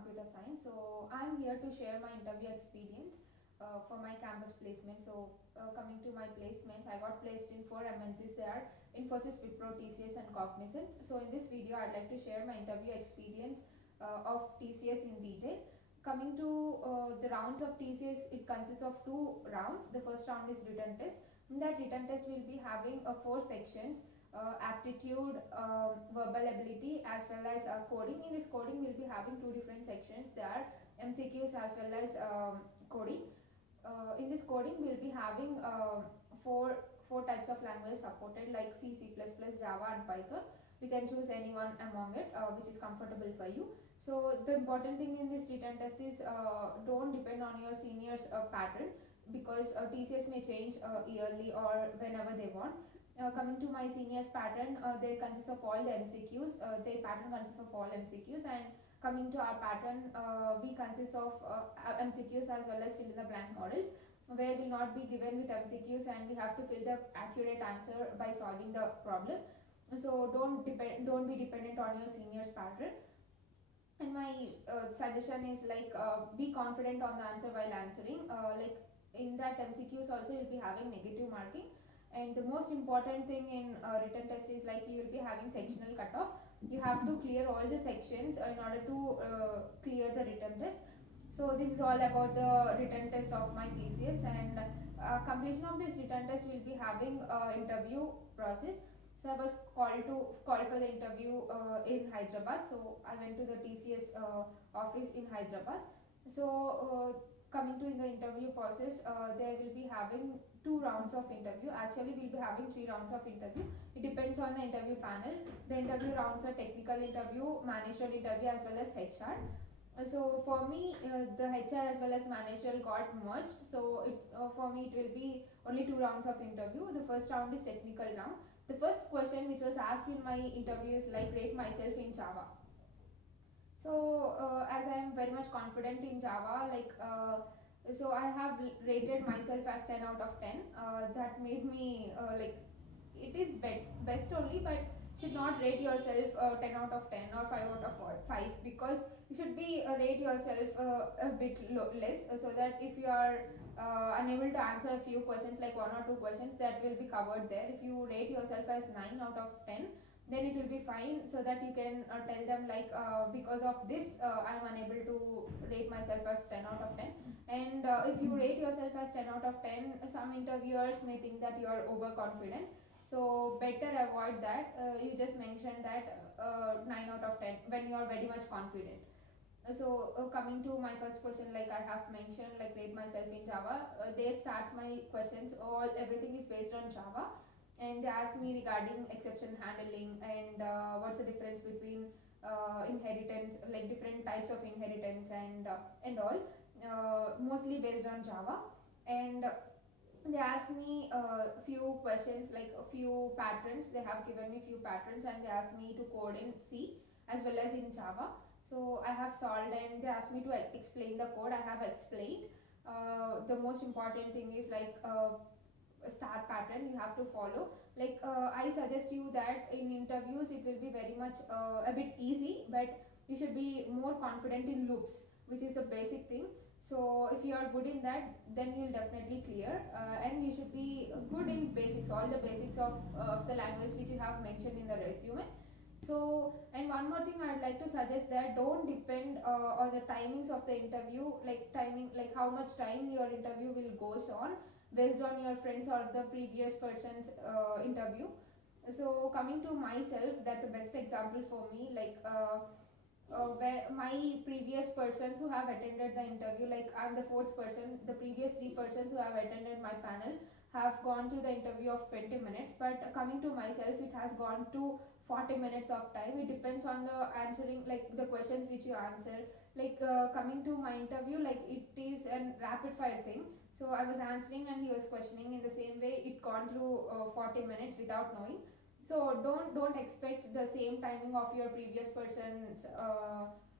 computer science. So I'm here to share my interview experience for my campus placement. So coming to my placements, I got placed in 4 MNCs. They are Infosys, Wipro, TCS and Cognizant. So in this video, I'd like to share my interview experience of TCS in detail. Coming to the rounds of TCS, it consists of 2 rounds. The first round is written test. In that written test, we'll be having 4 sections: aptitude, verbal ability, as well as coding. In this coding, we'll be having 2 different sections. There are MCQs as well as coding. In this coding, we'll be having four types of language supported, like C, C++, Java and Python. We can choose any one among it which is comfortable for you. So the important thing in this written test is don't depend on your seniors pattern, because TCS may change yearly or whenever they want. Coming to my seniors pattern, they consist of all the MCQs. Their pattern consists of all MCQs, and coming to our pattern, we consist of MCQs as well as fill in the blank models, where will not be given with MCQs and we have to fill the accurate answer by solving the problem. So don't be dependent on your seniors pattern. And my suggestion is like be confident on the answer while answering. Like in that MCQs also you'll be having negative marking, and the most important thing in written test is like you will be having sectional cutoff. You have to clear all the sections in order to clear the written test. So this is all about the written test of my TCS, and completion of this written test will be having interview process. So I was called for the interview in Hyderabad. So I went to the TCS office in Hyderabad. So coming to in the interview process, there will be having 2 rounds of interview. Actually, we'll be having 3 rounds of interview. It depends on the interview panel. The interview rounds are technical interview, managerial interview, as well as HR. So for me, the HR as well as manager got merged. So for me, it will be only 2 rounds of interview. The first round is technical round. The first question which was asked in my interview is like rate myself in Java. So as I am very much confident in Java, like so I have rated myself as 10 out of 10. That made me like it is best only, but should not rate yourself 10 out of 10 or 5 out of 5, because you should be rate yourself a bit less, so that if you are unable to answer a few questions, like 1 or 2 questions, that will be covered there. If you rate yourself as 9 out of 10, then it will be fine, so that you can tell them like because of this I am unable to rate myself as 10 out of 10. And if you rate yourself as 10 out of 10, some interviewers may think that you are overconfident, so better avoid that. You just mention that 9 out of 10 when you are very much confident. So coming to my first question, like I have mentioned, like rate myself in Java. There starts my questions. Everything is based on Java, and they ask me regarding exception handling and what's the difference between inheritance, like different types of inheritance and all. Mostly based on Java, and they asked me a few questions, like a few patterns. They have given me few patterns, and they asked me to code in C as well as in Java. So I have solved, and they asked me to explain the code. I have explained. The most important thing is like a star pattern you have to follow. Like I suggest you that in interviews it will be very much a bit easy, but you should be more confident in loops, which is the basic thing. So if you are good in that, then you'll definitely clear, and you should be good in basics, all the basics of the language which you have mentioned in the resume. So, and one more thing I'd like to suggest, that don't depend on the timings of the interview, like timing, like how much time your interview will goes on based on your friends or the previous person's interview. So coming to myself, that's the best example for me. Like where my previous persons who have attended the interview, like I'm the fourth person, the previous 3 persons who have attended my panel have gone through the interview of 20 minutes, but coming to myself, it has gone to 40 minutes of time. It depends on the answering, like the questions which you answer. Like coming to my interview, like it is a rapid fire thing. So I was answering and he was questioning. In the same way, it gone through 40 minutes without knowing. So don't expect the same timing of your previous person's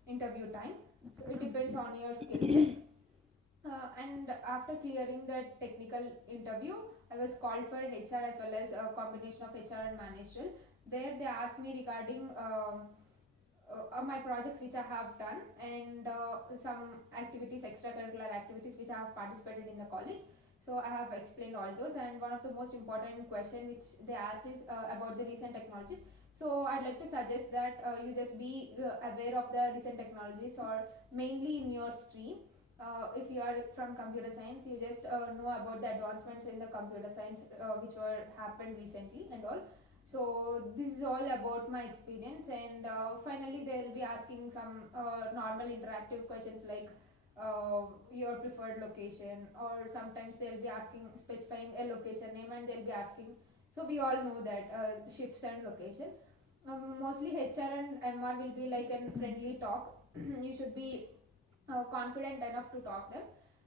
interview time. So it depends on your skill set. And after clearing the technical interview, I was called for HR as well as a combination of HR and managerial. There they asked me regarding my projects which I have done, and some activities, extracurricular activities which I have participated in the college. So I have explained all those, and one of the most important question which they asked is about the recent technologies. So I'd like to suggest that you just be aware of the recent technologies, or mainly in your stream. If you are from computer science, you just know about the advancements in the computer science which were happened recently and all. So this is all about my experience, and finally they will be asking some normal interactive questions like your preferred location, or sometimes they'll be asking specifying a location name, and they'll be asking, so we all know that shifts and location. Mostly HR and MR will be like a friendly talk. You should be confident enough to talk them.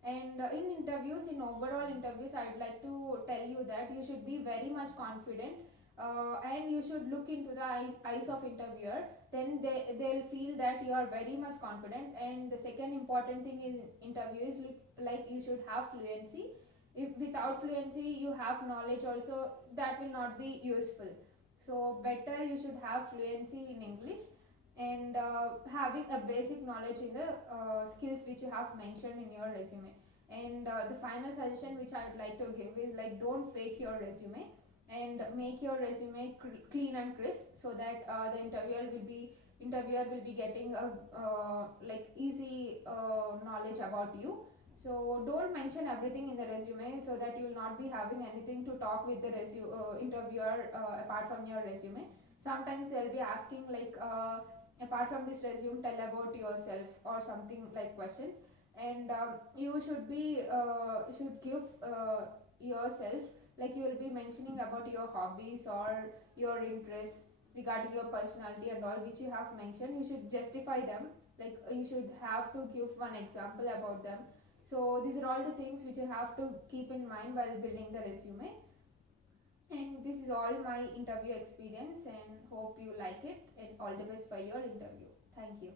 And in interviews, in overall interviews, I'd like to tell you that you should be very much confident, and you should look into the eyes of interviewer. Then they'll feel that you are very much confident. And the second important thing in interview is like you should have fluency. If without fluency you have knowledge also, that will not be useful. So better you should have fluency in English, and having a basic knowledge in the skills which you have mentioned in your resume. And the final suggestion which I would like to give is like, don't fake your resume, and make your resume clean and crisp, so that the interviewer will be getting a like easy knowledge about you. So don't mention everything in the resume, so that you will not be having anything to talk with the interviewer apart from your resume. Sometimes they'll be asking like, apart from this resume, tell about yourself, or something like questions. And you should be should give yourself, like you will be mentioning about your hobbies or your interests regarding your personality and all, which you have mentioned. You should justify them, like you should have to give one example about them. So these are all the things which you have to keep in mind while building the resume. And this is all my interview experience, and hope you like it, and all the best for your interview. Thank you.